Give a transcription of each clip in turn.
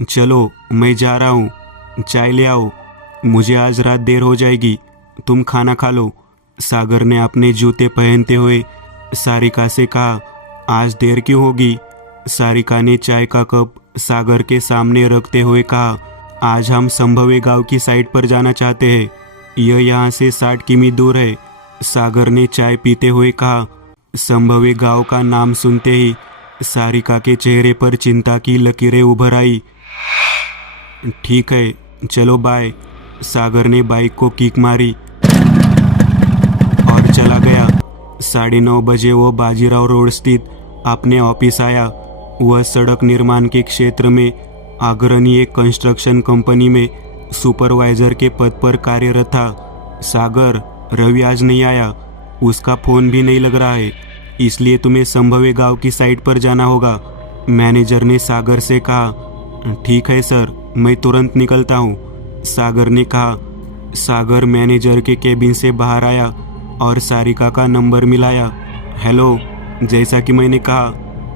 चलो मैं जा रहा हूँ, चाय ले आओ, मुझे आज रात देर हो जाएगी, तुम खाना खा लो। सागर ने अपने जूते पहनते हुए सारिका से कहा। आज देर क्यों होगी? सारिका ने चाय का कप सागर के सामने रखते हुए कहा, आज हम संभवे गांव की साइड पर जाना चाहते हैं, यह यहाँ से 60 किमी दूर है। सागर ने चाय पीते हुए कहा। संभवे गांव का नाम सुनते ही सारिका के चेहरे पर चिंता की लकीरें उभर आई। ठीक है, चलो बाय। सागर ने बाइक को किक मारी और चला गया। 9:30 बजे वो बाजीराव रोड स्थित अपने ऑफिस आया। वह सड़क निर्माण के क्षेत्र में अग्रणी एक कंस्ट्रक्शन कंपनी में सुपरवाइजर के पद पर कार्यरत था। सागर, रवि आज नहीं आया, उसका फ़ोन भी नहीं लग रहा है, इसलिए तुम्हें संभवे गांव की साइट पर जाना होगा, मैनेजर ने सागर से कहा। ठीक है सर, मैं तुरंत निकलता हूँ, सागर ने कहा। सागर मैनेजर के केबिन से बाहर आया और सारिका का नंबर मिलाया। हेलो, जैसा कि मैंने कहा,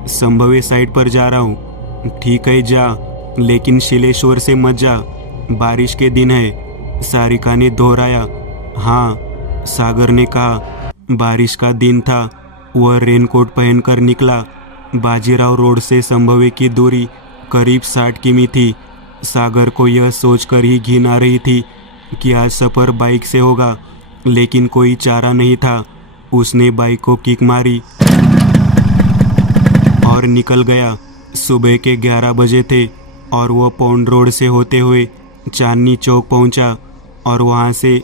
संभवे साइट पर जा रहा हूँ। ठीक है जा, लेकिन शिलेश्वर से मत जा, बारिश के दिन है, सारिका ने दोहराया। हाँ, सागर ने कहा। बारिश का दिन था। वह रेनकोट पहनकर निकला। बाजीराव रोड से संभवे की दूरी करीब 60 किमी थी। सागर को यह सोचकर ही घिन आ रही थी कि आज सफ़र बाइक से होगा, लेकिन कोई चारा नहीं था। उसने बाइक को किक मारी और निकल गया। सुबह के 11 बजे थे और वह पौंड रोड से होते हुए चांदनी चौक पहुंचा और वहां से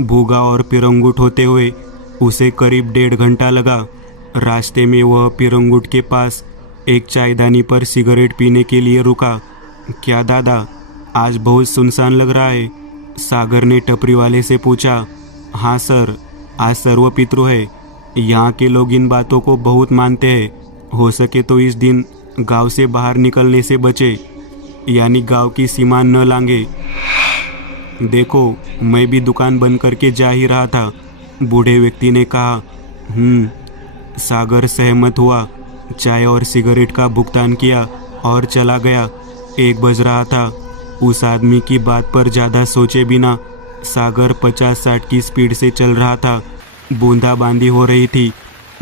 भूगा और पिरंगुट होते हुए उसे करीब 1.5 घंटा लगा। रास्ते में वह पिरंगुट के पास एक चायदानी पर सिगरेट पीने के लिए रुका। क्या दादा, आज बहुत सुनसान लग रहा है, सागर ने टपरी वाले से पूछा। हाँ सर, आज सर्वपितृ है, यहाँ के लोग इन बातों को बहुत मानते हैं। हो सके तो इस दिन गांव से बाहर निकलने से बचे, यानी गांव की सीमा न लांगे। देखो, मैं भी दुकान बंद करके जा ही रहा था, बूढ़े व्यक्ति ने कहा। सागर सहमत हुआ, चाय और सिगरेट का भुगतान किया और चला गया। 1 बज रहा था। उस आदमी की बात पर ज़्यादा सोचे बिना सागर 50-60 की स्पीड से चल रहा था। बूंदाबांदी हो रही थी।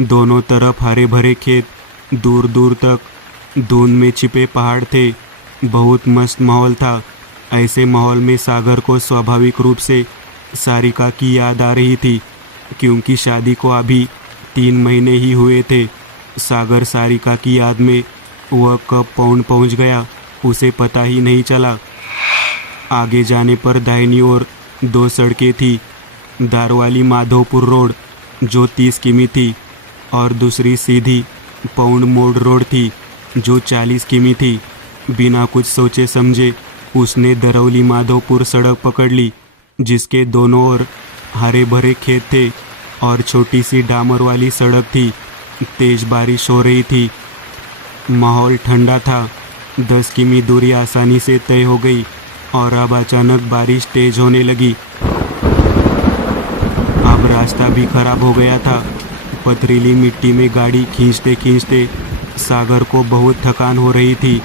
दोनों तरफ हरे भरे खेत, दूर दूर तक धुंध में छिपे पहाड़ थे। बहुत मस्त माहौल था। ऐसे माहौल में सागर को स्वाभाविक रूप से सारिका की याद आ रही थी, क्योंकि शादी को अभी 3 महीने ही हुए थे। सागर सारिका की याद में वह कब पौंड पहुंच गया, उसे पता ही नहीं चला। आगे जाने पर दाहिनी ओर 2 सड़कें थी। दारवाली माधोपुर रोड, जो 30 किमी थी, और दूसरी सीधी पौंड मोड़ रोड थी, जो 40 किमी थी। बिना कुछ सोचे समझे उसने दरौली माधोपुर सड़क पकड़ ली, जिसके दोनों ओर हरे भरे खेत थे और छोटी सी डामर वाली सड़क थी। तेज बारिश हो रही थी। माहौल ठंडा था। 10 किमी दूरी आसानी से तय हो गई और अब अचानक बारिश तेज होने लगी। अब रास्ता भी खराब हो गया था। पथरीली मिट्टी में गाड़ी खींचते खींचते सागर को बहुत थकान हो रही थी।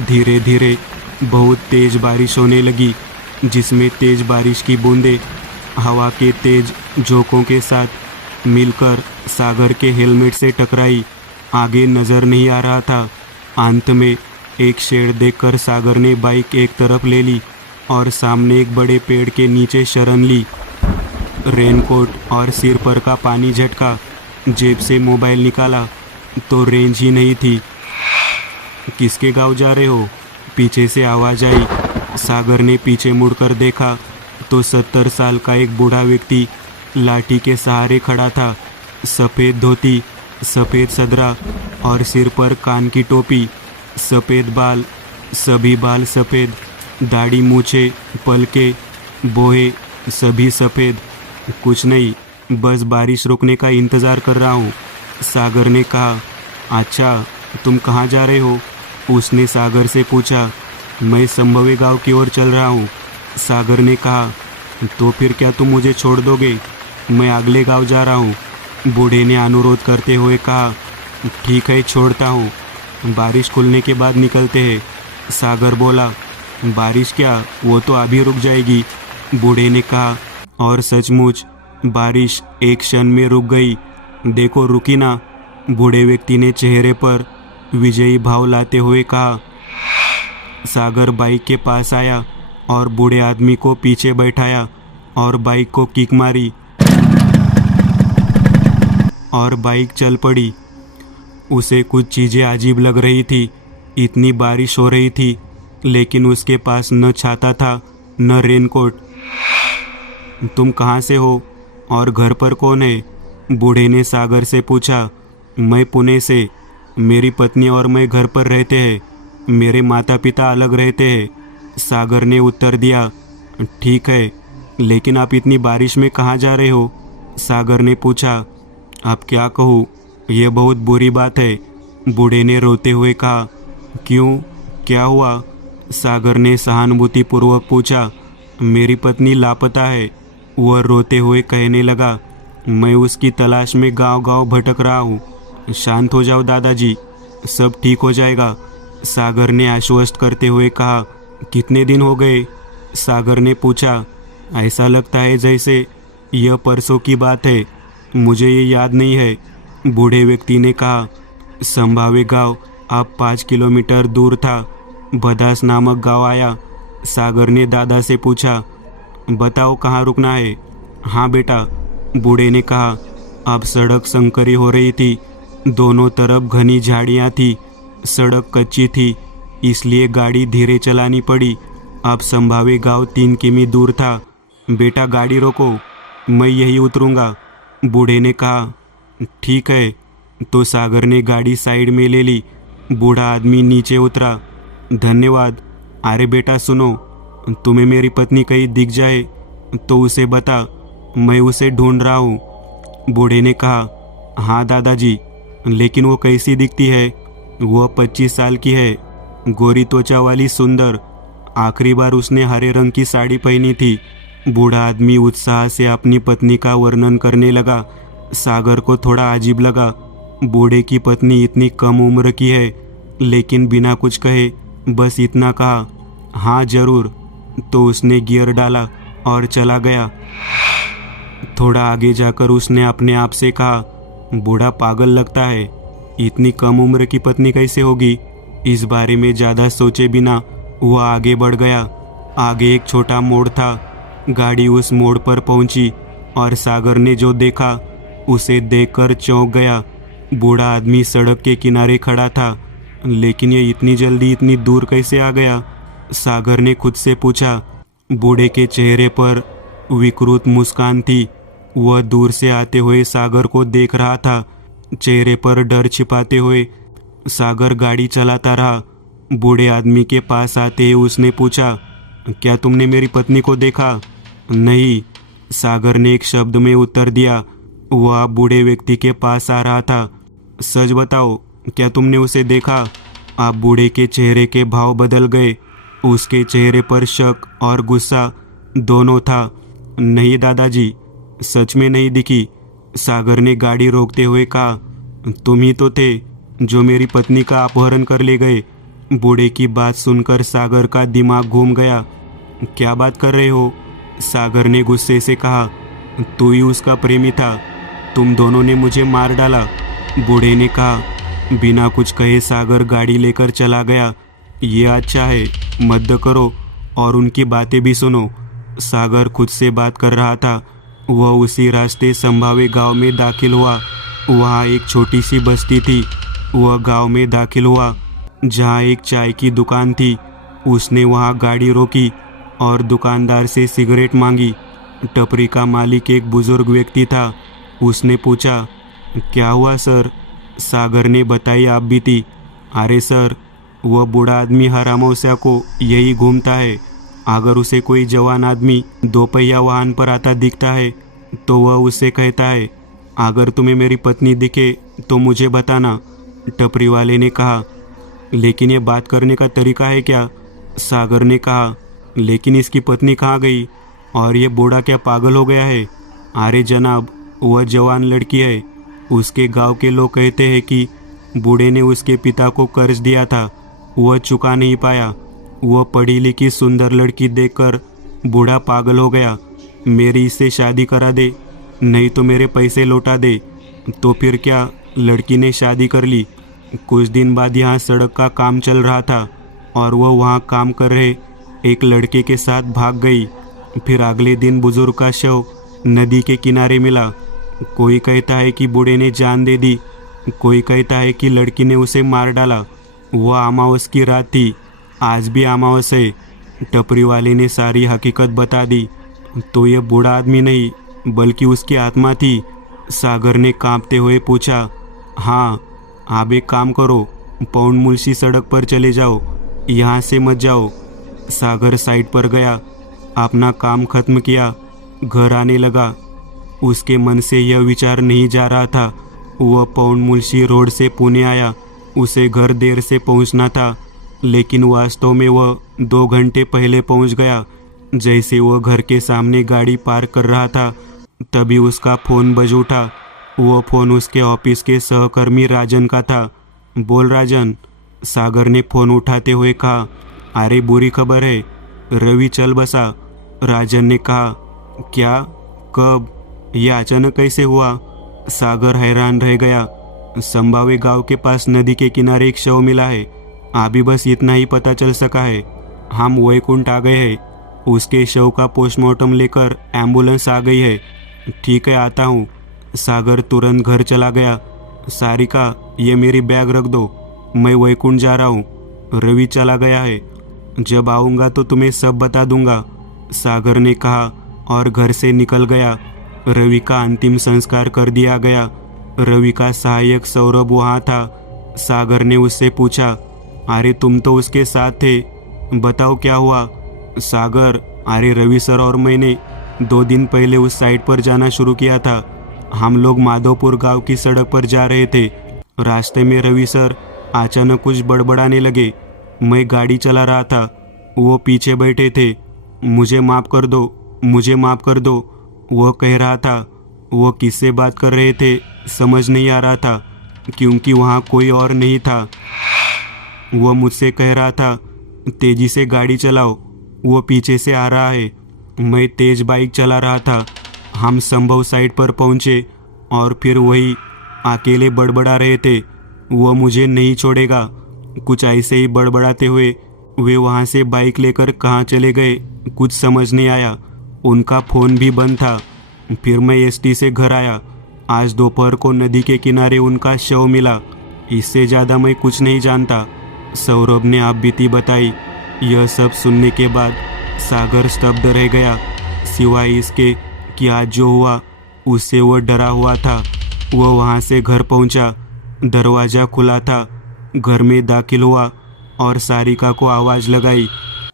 धीरे धीरे बहुत तेज बारिश होने लगी, जिसमें तेज बारिश की बूंदें हवा के तेज झोंकों के साथ मिलकर सागर के हेलमेट से टकराई। आगे नज़र नहीं आ रहा था। अंत में एक शेड देखकर सागर ने बाइक एक तरफ ले ली और सामने एक बड़े पेड़ के नीचे शरण ली। रेनकोट और सिर पर का पानी झटका। जेब से मोबाइल निकाला तो रेंज ही नहीं थी। किसके गांव जा रहे हो? पीछे से आवाज़ आई। सागर ने पीछे मुड़कर देखा तो 70 साल का एक बूढ़ा व्यक्ति लाठी के सहारे खड़ा था। सफ़ेद धोती, सफ़ेद सदरा और सिर पर कान की टोपी। सफ़ेद बाल, सभी बाल सफ़ेद। दाढ़ी, मूछें, पलके, बोहे, सभी सफ़ेद। कुछ नहीं, बस बारिश रुकने का इंतज़ार कर रहा हूँ, सागर ने कहा। अच्छा, तुम कहाँ जा रहे हो? उसने सागर से पूछा। मैं संभवे गांव की ओर चल रहा हूँ, सागर ने कहा। तो फिर क्या तुम मुझे छोड़ दोगे? मैं अगले गांव जा रहा हूँ, बूढ़े ने अनुरोध करते हुए कहा। ठीक है, छोड़ता हूँ, बारिश खुलने के बाद निकलते हैं, सागर बोला। बारिश क्या, वो तो अभी रुक जाएगी, बूढ़े ने कहा। और सचमुच बारिश एक क्षण में रुक गई। देखो रुकी ना, बूढ़े व्यक्ति ने चेहरे पर विजयी भाव लाते हुए कहा। सागर बाइक के पास आया और बूढ़े आदमी को पीछे बैठाया और बाइक को किक मारी और बाइक चल पड़ी। उसे कुछ चीज़ें अजीब लग रही थी। इतनी बारिश हो रही थी लेकिन उसके पास न छाता था न रेनकोट। तुम कहाँ से हो और घर पर कौन है? बूढ़े ने सागर से पूछा। मैं पुणे से, मेरी पत्नी और मैं घर पर रहते हैं, मेरे माता पिता अलग रहते हैं, सागर ने उत्तर दिया। ठीक है, लेकिन आप इतनी बारिश में कहाँ जा रहे हो? सागर ने पूछा। अब क्या कहूँ, यह बहुत बुरी बात है, बूढ़े ने रोते हुए कहा। क्यों, क्या हुआ? सागर ने सहानुभूतिपूर्वक पूछा। मेरी पत्नी लापता है, वह रोते हुए कहने लगा। मैं उसकी तलाश में गांव-गांव भटक रहा हूँ। शांत हो जाओ दादाजी, सब ठीक हो जाएगा, सागर ने आश्वस्त करते हुए कहा। कितने दिन हो गए? सागर ने पूछा। ऐसा लगता है जैसे यह परसों की बात है, मुझे ये याद नहीं है, बूढ़े व्यक्ति ने कहा। संभावे गांव अब 5 किलोमीटर दूर था। बदास नामक गांव आया। सागर ने दादा से पूछा। बताओ कहाँ रुकना है? हाँ बेटा, बूढ़े ने कहा। अब सड़क संकरी हो रही थी, दोनों तरफ घनी झाड़ियाँ थी, सड़क कच्ची थी, इसलिए गाड़ी धीरे चलानी पड़ी। अब संभावे गांव 3 किमी दूर था। बेटा गाड़ी रोको, मैं यही उतरूंगा, बूढ़े ने कहा। ठीक है, तो सागर ने गाड़ी साइड में ले ली। बूढ़ा आदमी नीचे उतरा। धन्यवाद। अरे बेटा सुनो, तुम्हें मेरी पत्नी कहीं दिख जाए तो उसे बता, मैं उसे ढूंढ रहा हूँ, बूढ़े ने कहा। हाँ दादाजी, लेकिन वो कैसी दिखती है? वह 25 साल की है, गोरी त्वचा वाली, सुंदर। आखिरी बार उसने हरे रंग की साड़ी पहनी थी। बूढ़ा आदमी उत्साह से अपनी पत्नी का वर्णन करने लगा। सागर को थोड़ा अजीब लगा। बूढ़े की पत्नी इतनी कम उम्र की है, लेकिन बिना कुछ कहे बस इतना कहा, हाँ जरूर। तो उसने गियर डाला और चला गया। थोड़ा आगे जाकर उसने अपने आप से कहा, बूढ़ा पागल लगता है, इतनी कम उम्र की पत्नी कैसे होगी? इस बारे में ज़्यादा सोचे बिना वह आगे बढ़ गया। आगे एक छोटा मोड़ था। गाड़ी उस मोड़ पर पहुंची और सागर ने जो देखा उसे देखकर चौंक गया। बूढ़ा आदमी सड़क के किनारे खड़ा था, लेकिन ये इतनी जल्दी इतनी दूर कैसे आ गया? सागर ने खुद से पूछा। बूढ़े के चेहरे पर विकृत मुस्कान थी। वह दूर से आते हुए सागर को देख रहा था, चेहरे पर डर छिपाते हुए। सागर गाड़ी चलाता रहा। बूढ़े आदमी के पास आते ही उसने पूछा, क्या तुमने मेरी पत्नी को देखा? नहीं, सागर ने एक शब्द में उत्तर दिया। वह बूढ़े व्यक्ति के पास आ रहा था। सच बताओ, क्या तुमने उसे देखा? आप बूढ़े के चेहरे के भाव बदल गए। उसके चेहरे पर शक और गुस्सा दोनों था। नहीं दादाजी, सच में नहीं दिखी, सागर ने गाड़ी रोकते हुए कहा। तुम ही तो थे जो मेरी पत्नी का अपहरण कर ले गए। बूढ़े की बात सुनकर सागर का दिमाग घूम गया। क्या बात कर रहे हो? सागर ने गुस्से से कहा। तू ही उसका प्रेमी था, तुम दोनों ने मुझे मार डाला, बूढ़े ने कहा। बिना कुछ कहे सागर गाड़ी लेकर चला गया। ये अच्छा है, मत करो और उनकी बातें भी सुनो। सागर खुद से बात कर रहा था। वह उसी रास्ते संभावे गांव में दाखिल हुआ। वहाँ एक छोटी सी बस्ती थी। वह गांव में दाखिल हुआ जहाँ एक चाय की दुकान थी। उसने वहाँ गाड़ी रोकी और दुकानदार से सिगरेट मांगी। टपरी का मालिक एक बुजुर्ग व्यक्ति था। उसने पूछा, क्या हुआ सर? सागर ने बताई आप भी थी। अरे सर, वह बूढ़ा आदमी हर अमावस्या को यही घूमता है। अगर उसे कोई जवान आदमी 2 पहिया वाहन पर आता दिखता है तो वह उससे कहता है, अगर तुम्हें मेरी पत्नी दिखे तो मुझे बताना, टपरी वाले ने कहा। लेकिन ये बात करने का तरीका है क्या? सागर ने कहा। लेकिन इसकी पत्नी कहाँ गई? और ये बूढ़ा क्या पागल हो गया है? अरे जनाब, वह जवान लड़की है। उसके गांव के लोग कहते हैं कि बूढ़े ने उसके पिता को कर्ज दिया था, वह चुका नहीं पाया, वह पढ़ी लिखी सुंदर लड़की देखकर बूढ़ा पागल हो गया। मेरी इससे शादी करा दे, नहीं तो मेरे पैसे लौटा दे। तो फिर क्या, लड़की ने शादी कर ली। कुछ दिन बाद यहाँ सड़क का काम चल रहा था और वह वहाँ काम कर रहे एक लड़के के साथ भाग गई। फिर अगले दिन बुजुर्ग का शव नदी के किनारे मिला। कोई कहता है कि बूढ़े ने जान दे दी, कोई कहता है कि लड़की ने उसे मार डाला। वह अमावस की रात थी, आज भी अमावस है। टपरी वाले ने सारी हकीकत बता दी। तो यह बूढ़ा आदमी नहीं बल्कि उसकी आत्मा थी। सागर ने कांपते हुए पूछा, हाँ, आप एक काम करो, पौंड मुलशी सड़क पर चले जाओ, यहाँ से मत जाओ। सागर साइड पर गया, अपना काम खत्म किया, घर आने लगा। उसके मन से यह विचार नहीं जा रहा था। वह पौंड मुलशी रोड से पुणे आया। उसे घर देर से पहुंचना था, लेकिन वास्तव में वह 2 घंटे पहले पहुंच गया। जैसे वह घर के सामने गाड़ी पार्क कर रहा था, तभी उसका फ़ोन बज उठा। वह फ़ोन उसके ऑफिस के सहकर्मी राजन का था। बोल राजन, सागर ने फ़ोन उठाते हुए कहा। अरे बुरी खबर है, रवि चल बसा। राजन ने कहा, क्या, कब, यह अचानक कैसे हुआ? सागर हैरान रह गया। संभावे गांव के पास नदी के किनारे एक शव मिला है, अभी बस इतना ही पता चल सका है। हम वैकुंठ आ गए हैं, उसके शव का पोस्टमार्टम लेकर एम्बुलेंस आ गई है। ठीक है, आता हूँ। सागर तुरंत घर चला गया। सारिका, ये मेरी बैग रख दो, मैं वैकुंठ जा रहा हूँ। रवि चला गया है, जब आऊँगा तो तुम्हें सब बता दूंगा, सागर ने कहा और घर से निकल गया। रवि का अंतिम संस्कार कर दिया गया। रवि का सहायक सौरभ वहाँ था। सागर ने उससे पूछा, अरे तुम तो उसके साथ थे, बताओ क्या हुआ? सागर, अरे रवि सर और मैंने 2 दिन पहले उस साइड पर जाना शुरू किया था। हम लोग माधोपुर गांव की सड़क पर जा रहे थे। रास्ते में रवि सर अचानक कुछ बड़बड़ाने लगे। मैं गाड़ी चला रहा था, वो पीछे बैठे थे। मुझे माफ़ कर दो, मुझे माफ़ कर दो, वो कह रहा था। वो किससे बात कर रहे थे समझ नहीं आ रहा था, क्योंकि वहाँ कोई और नहीं था। वो मुझसे कह रहा था, तेज़ी से गाड़ी चलाओ, वो पीछे से आ रहा है। मैं तेज़ बाइक चला रहा था। हम संभव साइड पर पहुँचे और फिर वही अकेले बड़बड़ा रहे थे, वो मुझे नहीं छोड़ेगा। कुछ ऐसे ही बड़बड़ाते हुए वे वहाँ से बाइक लेकर कहाँ चले गए कुछ समझ नहीं आया। उनका फ़ोन भी बंद था। फिर मैं एसटी से घर आया। आज दोपहर को नदी के किनारे उनका शव मिला। इससे ज़्यादा मैं कुछ नहीं जानता। सौरभ ने आप बीती बताई। यह सब सुनने के बाद सागर स्तब्ध रह गया, सिवाय इसके कि आज जो हुआ उससे वह डरा हुआ था। वह वहाँ से घर पहुँचा। दरवाज़ा खुला था। घर में दाखिल हुआ और सारिका को आवाज़ लगाई,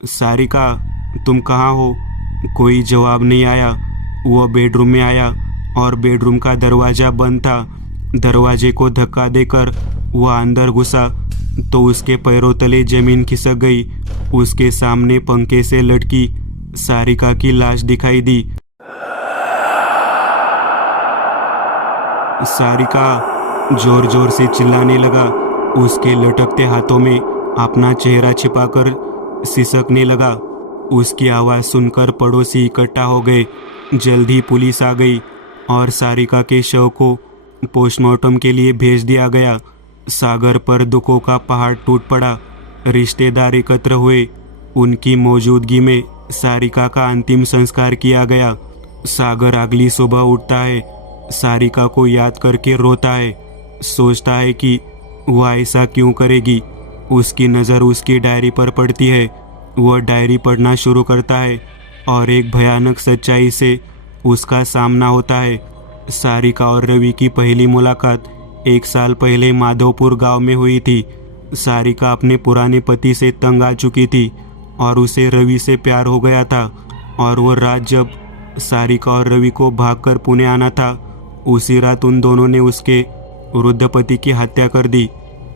सारिका, तुम कहाँ हो? कोई जवाब नहीं आया। वह बेडरूम में आया और बेडरूम का दरवाज़ा बंद था। दरवाजे को धक्का देकर वह अंदर घुसा तो उसके पैरों तले जमीन खिसक गई। उसके सामने पंखे से लटकी सारिका की लाश दिखाई दी। सारिका जोर जोर से चिल्लाने लगा। उसके लटकते हाथों में अपना चेहरा छिपाकर सिसकने लगा। उसकी आवाज़ सुनकर पड़ोसी इकट्ठा हो गए। जल्द ही पुलिस आ गई और सारिका के शव को पोस्टमार्टम के लिए भेज दिया गया। सागर पर दुखों का पहाड़ टूट पड़ा। रिश्तेदार एकत्र हुए। उनकी मौजूदगी में सारिका का अंतिम संस्कार किया गया। सागर अगली सुबह उठता है, सारिका को याद करके रोता है। सोचता है कि वह ऐसा क्यों करेगी। उसकी नज़र उसकी डायरी पर पड़ती है। वह डायरी पढ़ना शुरू करता है और एक भयानक सच्चाई से उसका सामना होता है। सारिका और रवि की पहली मुलाकात 1 साल पहले माधोपुर गांव में हुई थी। सारिका अपने पुराने पति से तंग आ चुकी थी और उसे रवि से प्यार हो गया था। और वह रात जब सारिका और रवि को भागकर पुणे आना था, उसी रात उन दोनों ने उसके वृद्ध पति की हत्या कर दी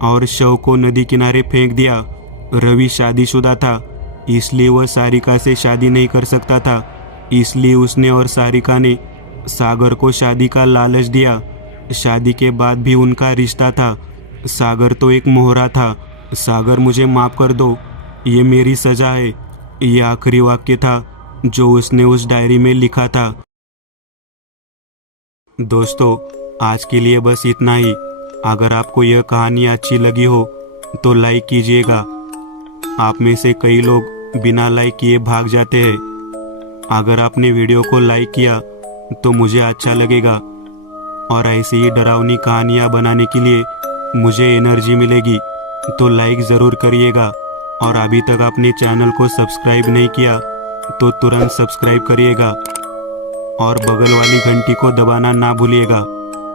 और शव को नदी किनारे फेंक दिया। रवि शादीशुदा था, इसलिए वह सारिका से शादी नहीं कर सकता था। इसलिए उसने और सारिका ने सागर को शादी का लालच दिया। शादी के बाद भी उनका रिश्ता था। सागर तो एक मोहरा था। सागर, मुझे माफ़ कर दो, ये मेरी सज़ा है। ये आखिरी वाक्य था जो उसने उस डायरी में लिखा था। दोस्तों, आज के लिए बस इतना ही। अगर आपको यह कहानी अच्छी लगी हो तो लाइक कीजिएगा। आप में से कई लोग बिना लाइक किए भाग जाते हैं। अगर आपने वीडियो को लाइक किया तो मुझे अच्छा लगेगा और ऐसी ही डरावनी कहानियाँ बनाने के लिए मुझे एनर्जी मिलेगी। तो लाइक ज़रूर करिएगा और अभी तक आपने चैनल को सब्सक्राइब नहीं किया तो तुरंत सब्सक्राइब करिएगा और बगल वाली घंटी को दबाना ना भूलिएगा।